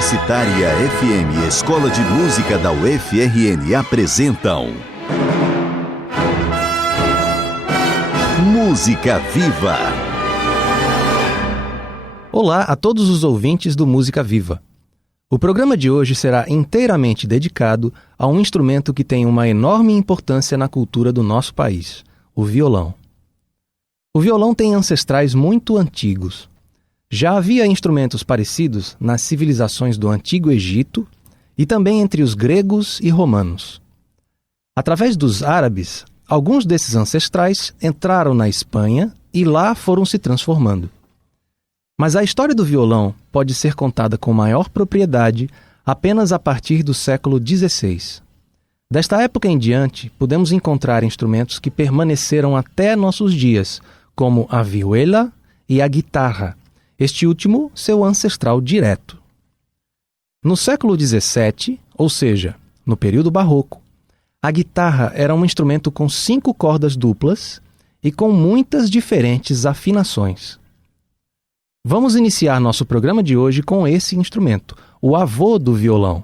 Universitária FM e Escola de Música da UFRN apresentam Música Viva. Olá a todos os ouvintes do Música Viva. O programa de hoje será inteiramente dedicado a um instrumento que tem uma enorme importância na cultura do nosso país, o violão. O violão tem ancestrais muito antigos. Já havia instrumentos parecidos nas civilizações do Antigo Egito e também entre os gregos e romanos. Através dos árabes, alguns desses ancestrais entraram na Espanha e lá foram se transformando. Mas a história do violão pode ser contada com maior propriedade apenas a partir do século XVI. Desta época em diante, podemos encontrar instrumentos que permaneceram até nossos dias, como a vihuela e a guitarra, este último seu ancestral direto. No século XVII, ou seja, no período barroco, a guitarra era um instrumento com 5 cordas duplas e com muitas diferentes afinações. Vamos iniciar nosso programa de hoje com esse instrumento, o avô do violão.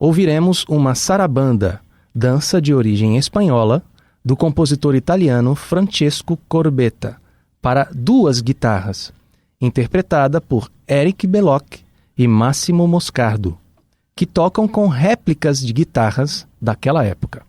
Ouviremos uma sarabanda, dança de origem espanhola, do compositor italiano Francesco Corbetta, para 2 guitarras, interpretada por Eric Belloc e Massimo Moscardo, que tocam com réplicas de guitarras daquela época.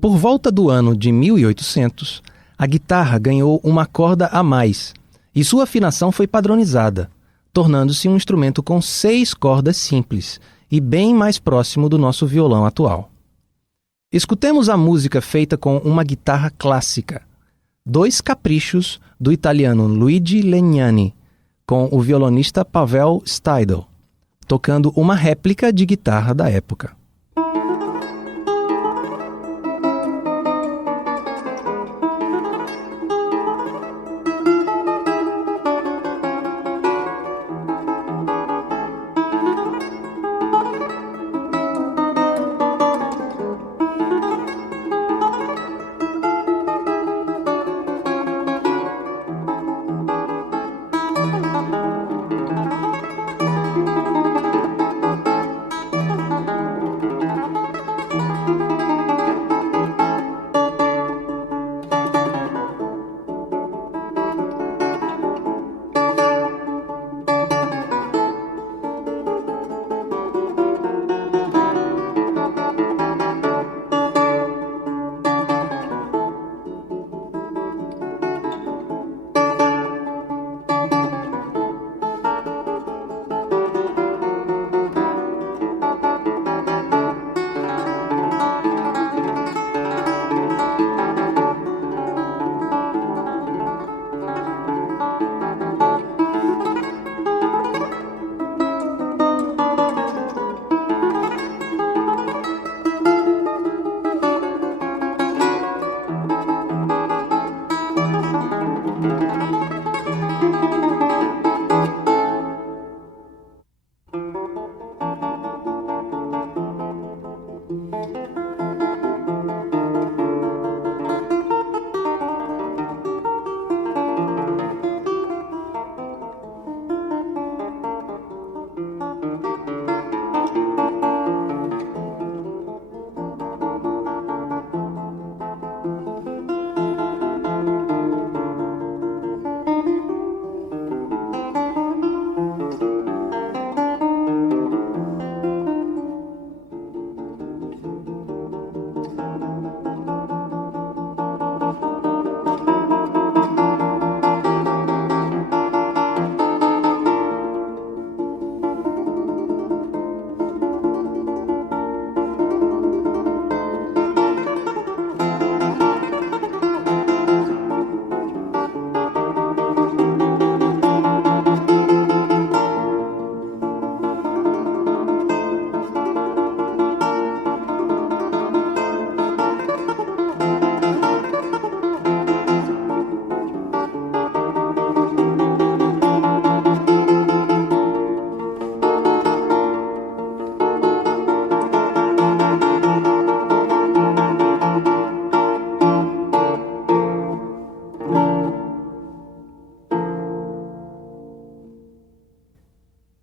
Por volta do ano de 1800, a guitarra ganhou uma corda a mais e sua afinação foi padronizada, tornando-se um instrumento com 6 cordas simples e bem mais próximo do nosso violão atual. Escutemos a música feita com uma guitarra clássica, 2 caprichos do italiano Luigi Legnani, com o violonista Pavel Steidl, tocando uma réplica de guitarra da época.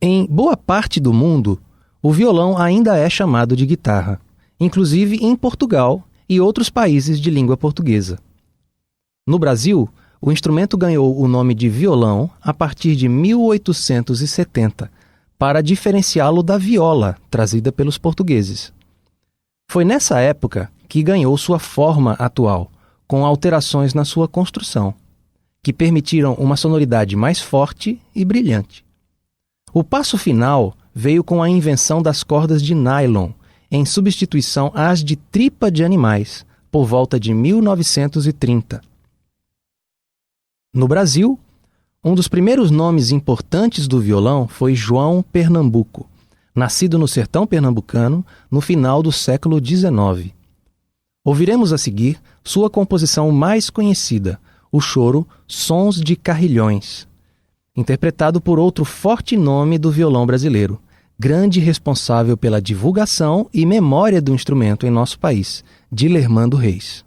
Em boa parte do mundo, o violão ainda é chamado de guitarra, inclusive em Portugal e outros países de língua portuguesa. No Brasil, o instrumento ganhou o nome de violão a partir de 1870, para diferenciá-lo da viola, trazida pelos portugueses. Foi nessa época que ganhou sua forma atual, com alterações na sua construção, que permitiram uma sonoridade mais forte e brilhante. O passo final veio com a invenção das cordas de nylon, em substituição às de tripa de animais, por volta de 1930. No Brasil, um dos primeiros nomes importantes do violão foi João Pernambuco, nascido no sertão pernambucano no final do século XIX. Ouviremos a seguir sua composição mais conhecida, o choro Sons de Carrilhões, interpretado por outro forte nome do violão brasileiro, grande responsável pela divulgação e memória do instrumento em nosso país, Dilermando Reis.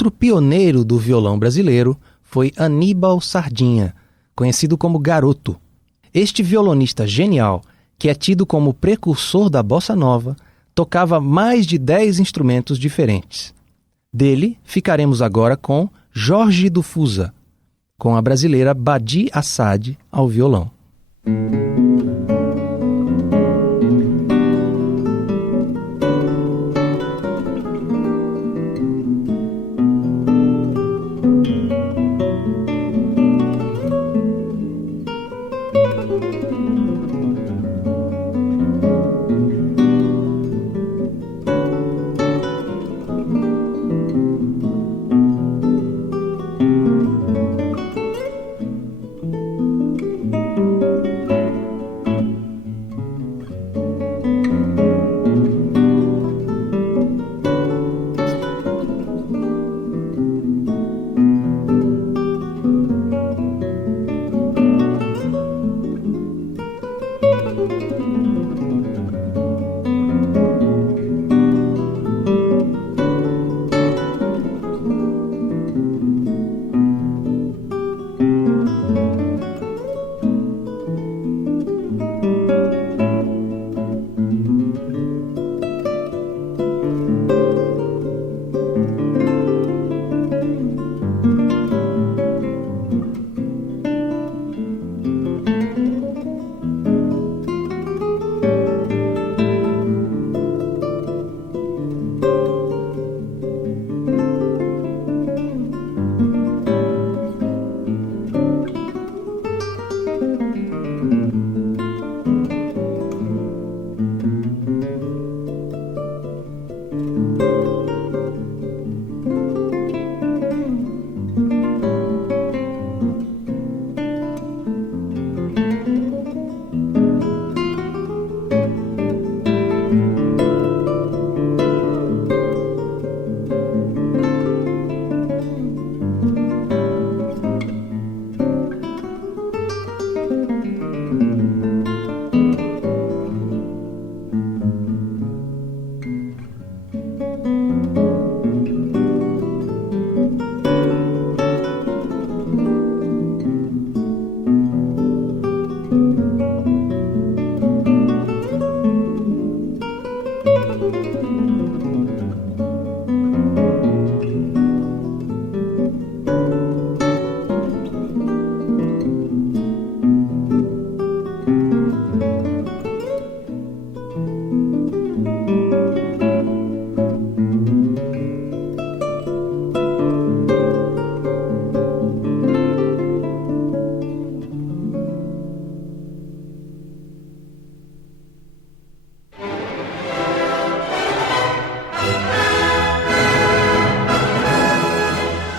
Outro pioneiro do violão brasileiro foi Aníbal Sardinha, conhecido como Garoto. Este violonista genial, que é tido como precursor da bossa nova, tocava mais de 10 instrumentos diferentes. Dele ficaremos agora com Jorge do Fusa, com a brasileira Badi Assad ao violão.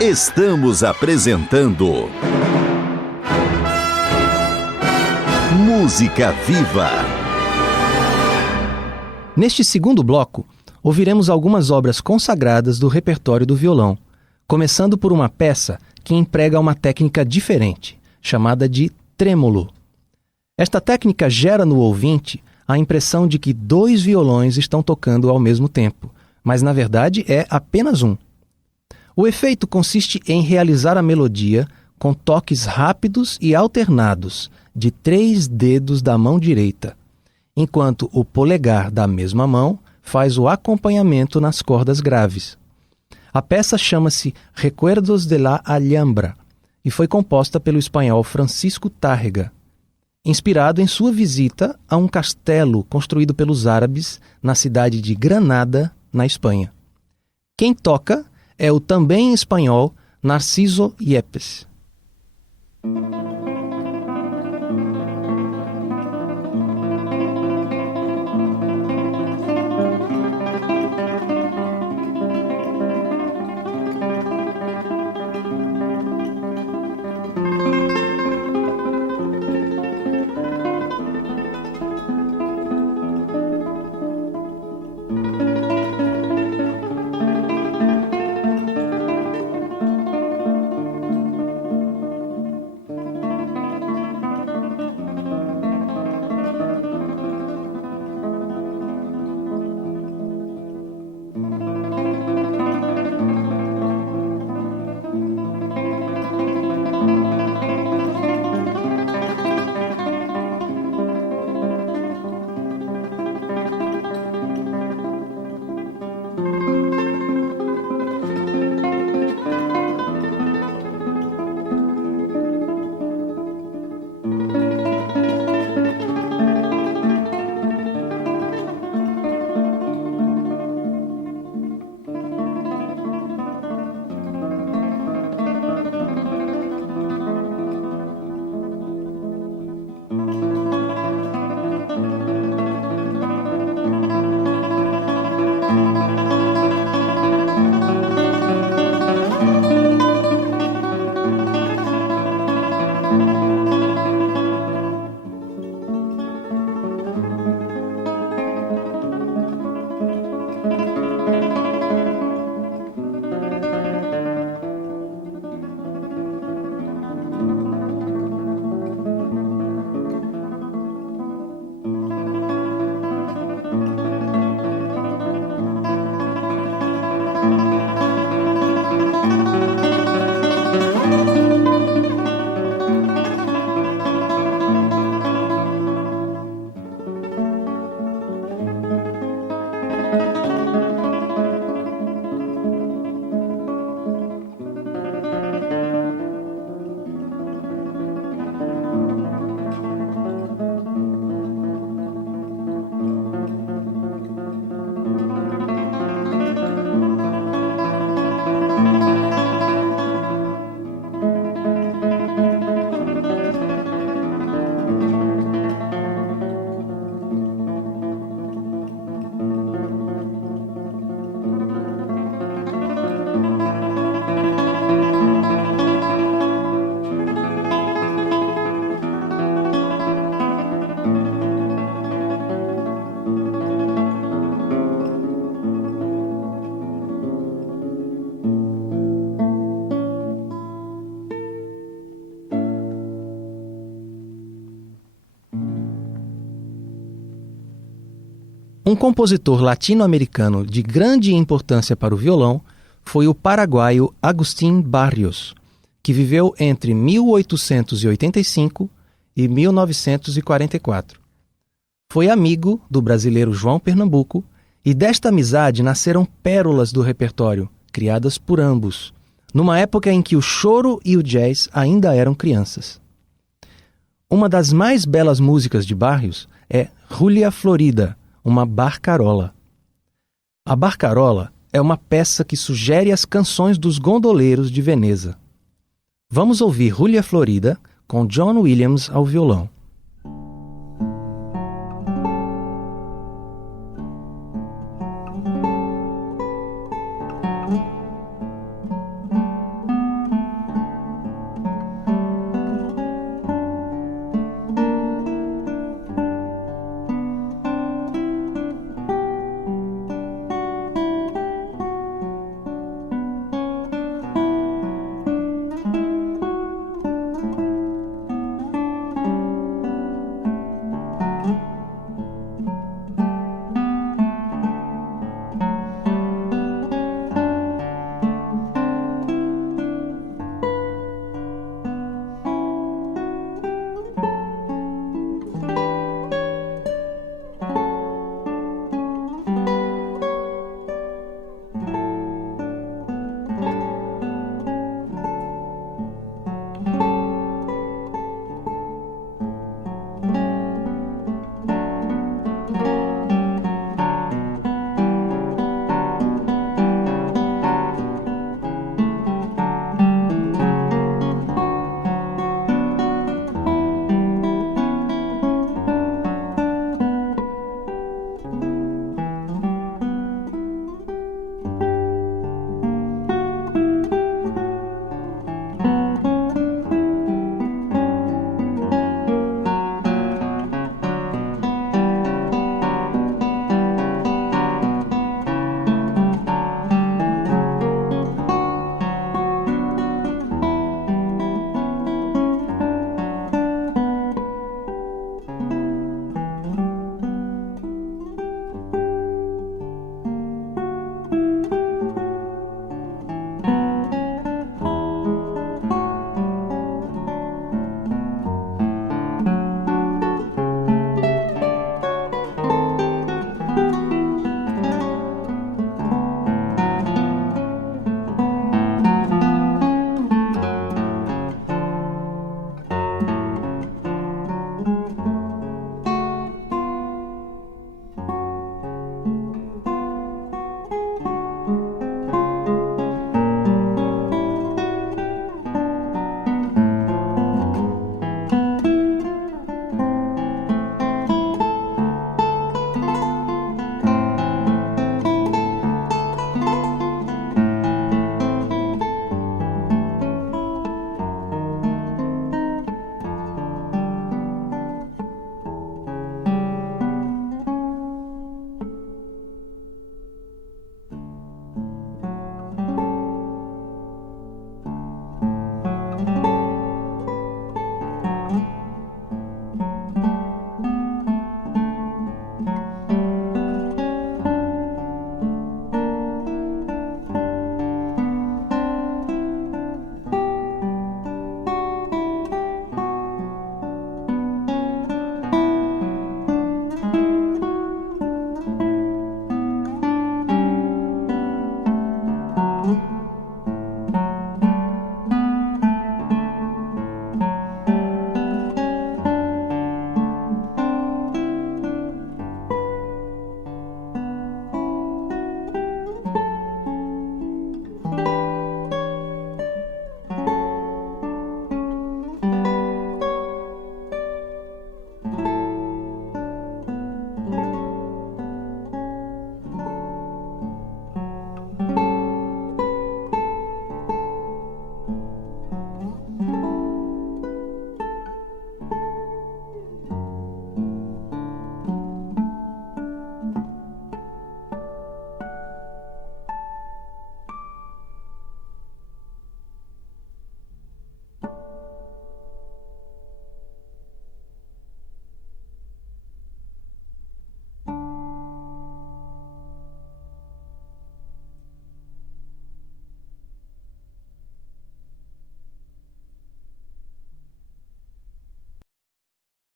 Estamos apresentando Música Viva. Neste segundo bloco, ouviremos algumas obras consagradas do repertório do violão, começando por uma peça que emprega uma técnica diferente, chamada de trêmolo. Esta técnica gera no ouvinte a impressão de que dois violões estão tocando ao mesmo tempo, mas na verdade é apenas um. O efeito consiste em realizar a melodia com toques rápidos e alternados de 3 dedos da mão direita, enquanto o polegar da mesma mão faz o acompanhamento nas cordas graves. A peça chama-se Recuerdos de la Alhambra e foi composta pelo espanhol Francisco Tárrega, inspirado em sua visita a um castelo construído pelos árabes na cidade de Granada, na Espanha. Quem toca é o também espanhol Narciso Yepes. Um compositor latino-americano de grande importância para o violão foi o paraguaio Agustín Barrios, que viveu entre 1885 e 1944. Foi amigo do brasileiro João Pernambuco e desta amizade nasceram pérolas do repertório, criadas por ambos, numa época em que o choro e o jazz ainda eram crianças. Uma das mais belas músicas de Barrios é Julia Florida, uma barcarola. A barcarola é uma peça que sugere as canções dos gondoleiros de Veneza. Vamos ouvir Julia Florida com John Williams ao violão.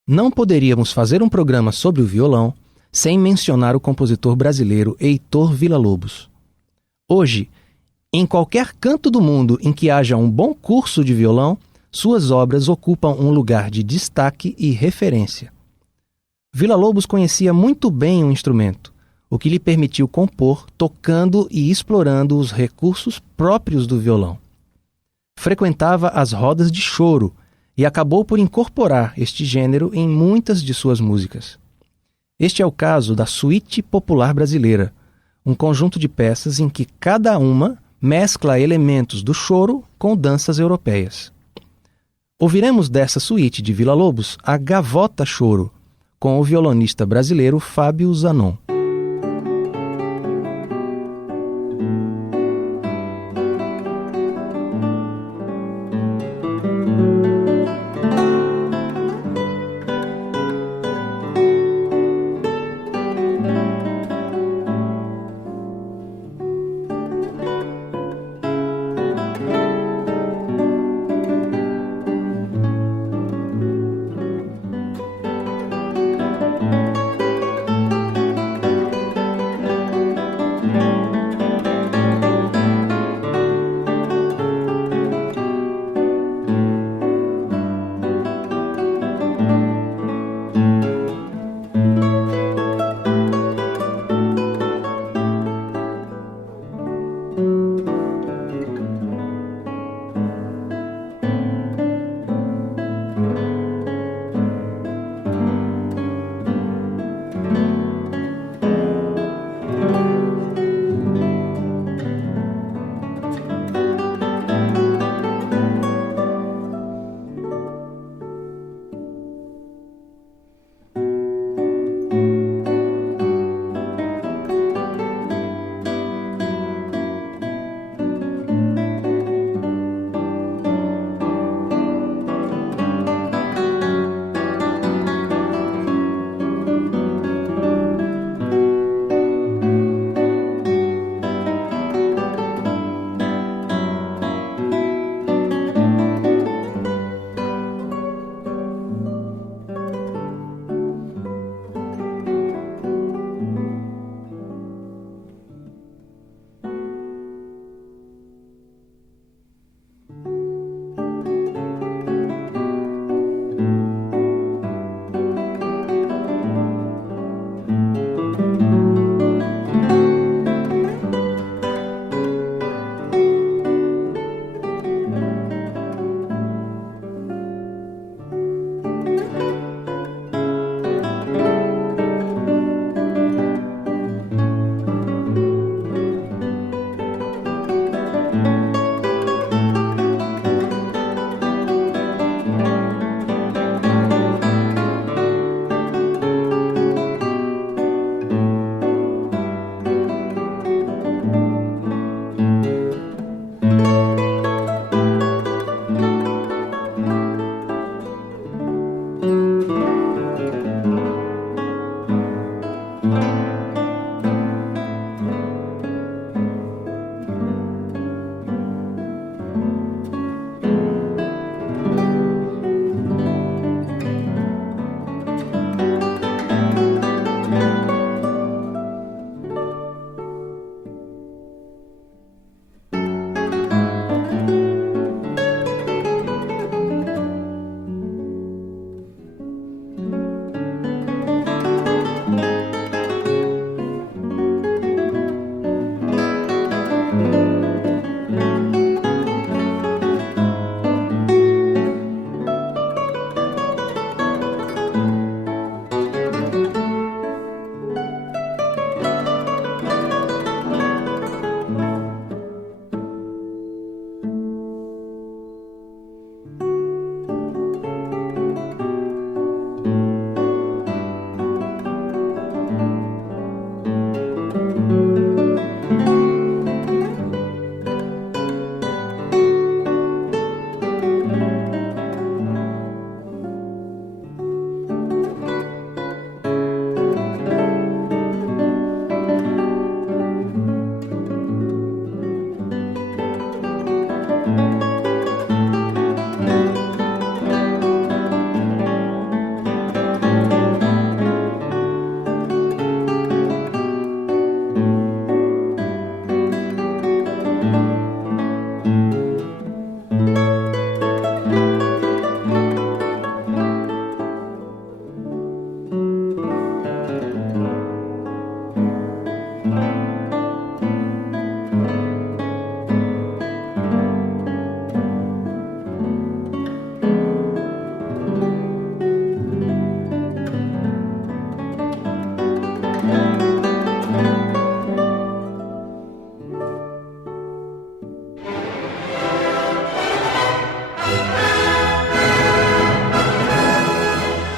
Não poderíamos fazer um programa sobre o violão sem mencionar o compositor brasileiro Heitor Villa-Lobos. Hoje, em qualquer canto do mundo em que haja um bom curso de violão, suas obras ocupam um lugar de destaque e referência. Villa-Lobos conhecia muito bem o instrumento, o que lhe permitiu compor tocando e explorando os recursos próprios do violão. Frequentava as rodas de choro e acabou por incorporar este gênero em muitas de suas músicas. Este é o caso da Suíte Popular Brasileira, um conjunto de peças em que cada uma mescla elementos do choro com danças europeias. Ouviremos dessa suíte de Villa-Lobos a Gavota Choro, com o violonista brasileiro Fábio Zanon.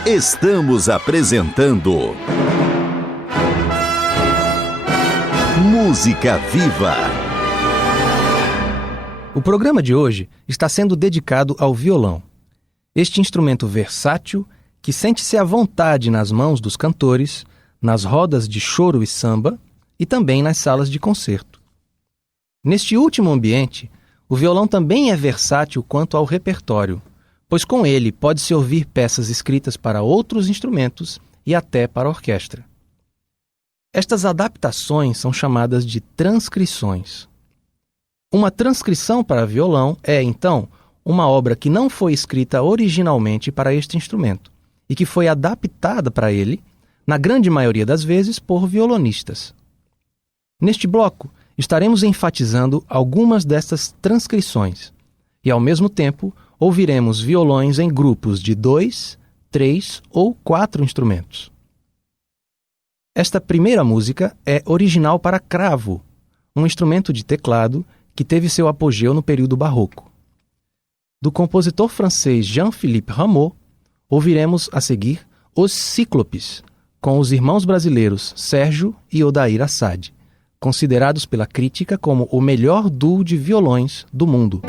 Estamos apresentando Música Viva. O programa de hoje está sendo dedicado ao violão. Este instrumento versátil que sente-se à vontade nas mãos dos cantores, nas rodas de choro e samba e também nas salas de concerto. Neste último ambiente, o violão também é versátil quanto ao repertório, pois com ele pode-se ouvir peças escritas para outros instrumentos e até para a orquestra. Estas adaptações são chamadas de transcrições. Uma transcrição para violão é, então, uma obra que não foi escrita originalmente para este instrumento e que foi adaptada para ele, na grande maioria das vezes, por violonistas. Neste bloco, estaremos enfatizando algumas destas transcrições e, ao mesmo tempo, ouviremos violões em grupos de 2, 3 ou 4 instrumentos. Esta primeira música é original para cravo, um instrumento de teclado que teve seu apogeu no período barroco. Do compositor francês Jean-Philippe Rameau, ouviremos a seguir Os Cíclopes, com os irmãos brasileiros Sérgio e Odair Assad, considerados pela crítica como o melhor duo de violões do mundo.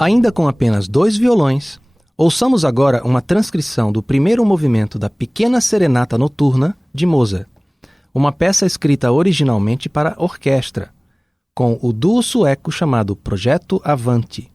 Ainda com apenas 2 violões, ouçamos agora uma transcrição do primeiro movimento da Pequena Serenata Noturna de Mozart, uma peça escrita originalmente para orquestra, com o duo sueco chamado Projeto Avanti.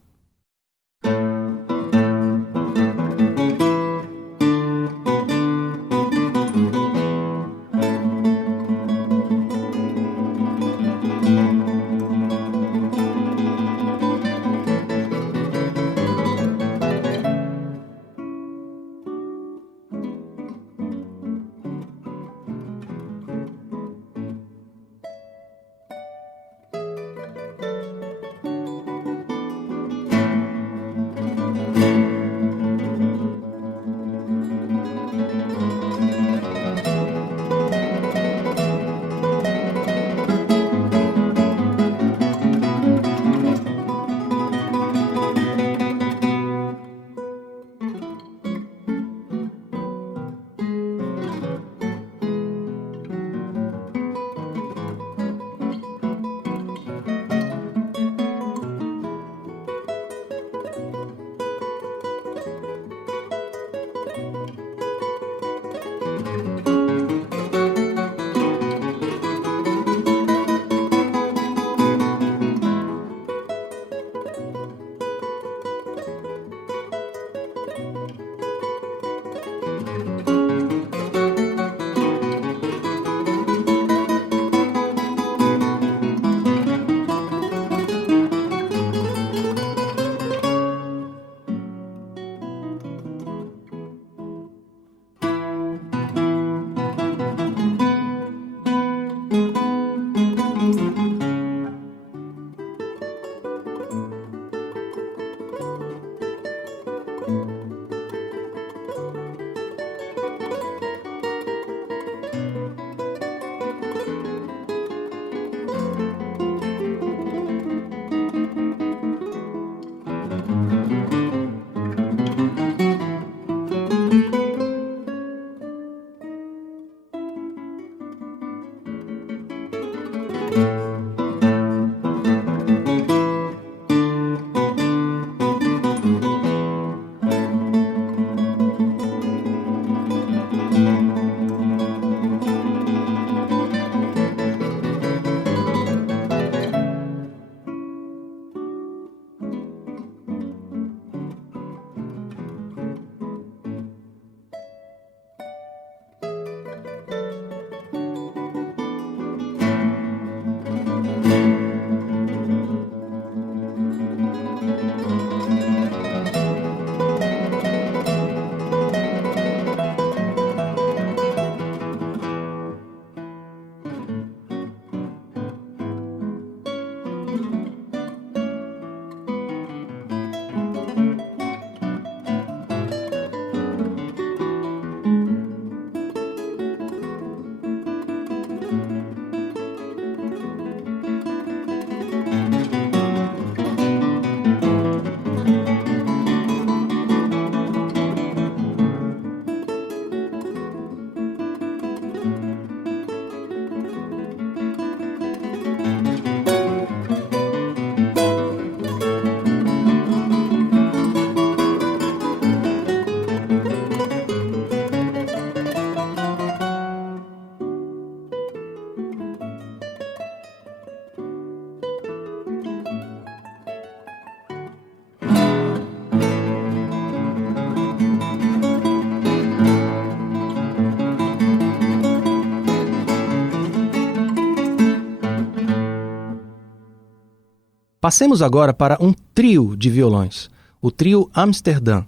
Passemos agora para um trio de violões, o trio Amsterdã,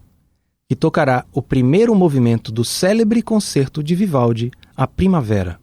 que tocará o primeiro movimento do célebre concerto de Vivaldi, A Primavera.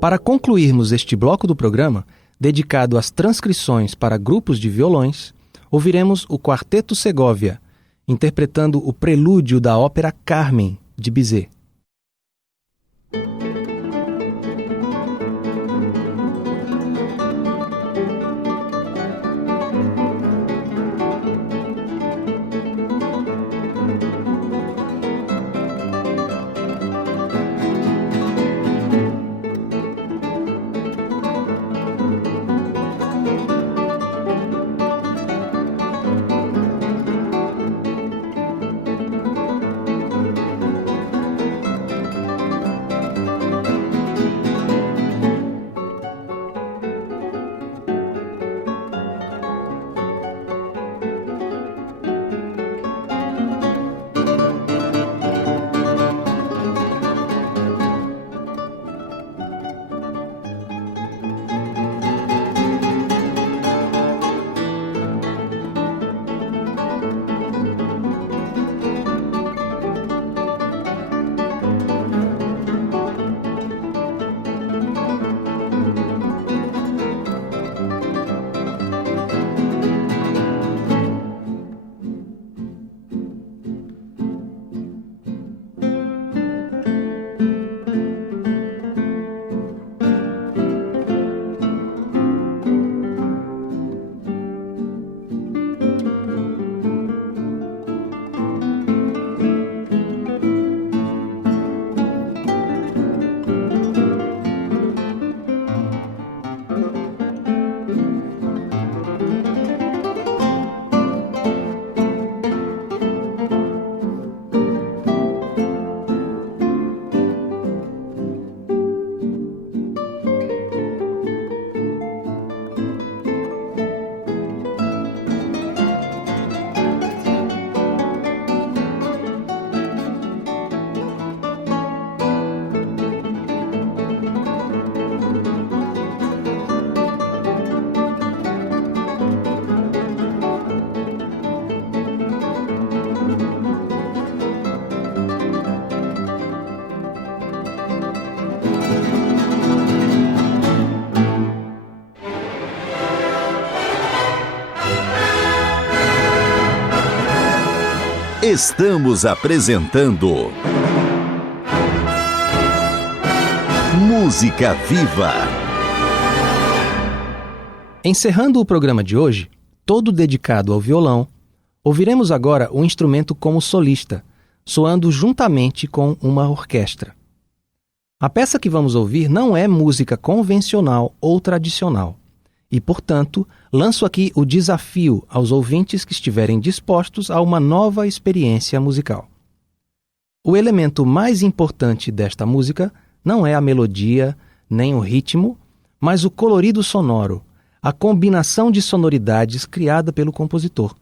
Para concluirmos este bloco do programa, dedicado às transcrições para grupos de violões, ouviremos o Quarteto Segovia, interpretando o prelúdio da ópera Carmen, de Bizet. Estamos apresentando Música Viva. Encerrando o programa de hoje, todo dedicado ao violão, ouviremos agora o instrumento como solista, soando juntamente com uma orquestra. A peça que vamos ouvir não é música convencional ou tradicional, e, portanto, lanço aqui o desafio aos ouvintes que estiverem dispostos a uma nova experiência musical. O elemento mais importante desta música não é a melodia, nem o ritmo, mas o colorido sonoro, a combinação de sonoridades criada pelo compositor,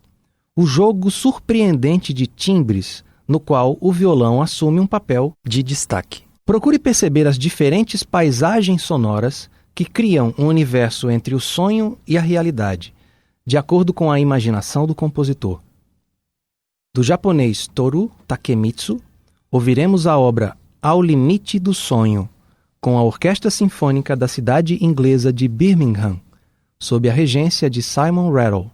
o jogo surpreendente de timbres, no qual o violão assume um papel de destaque. Procure perceber as diferentes paisagens sonoras que criam um universo entre o sonho e a realidade, de acordo com a imaginação do compositor. Do japonês Toru Takemitsu, ouviremos a obra Ao Limite do Sonho, com a Orquestra Sinfônica da cidade inglesa de Birmingham, sob a regência de Simon Rattle,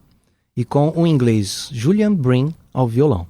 e com o inglês Julian Brin ao violão.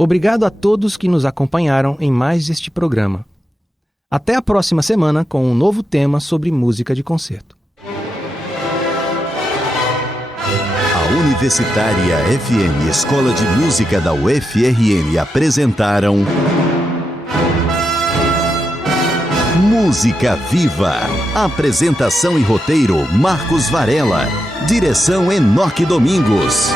Obrigado a todos que nos acompanharam em mais este programa. Até a próxima semana com um novo tema sobre música de concerto. A Universitária FM Escola de Música da UFRN apresentaram Música Viva. Apresentação e roteiro Marcos Varela. Direção Enoque Domingos.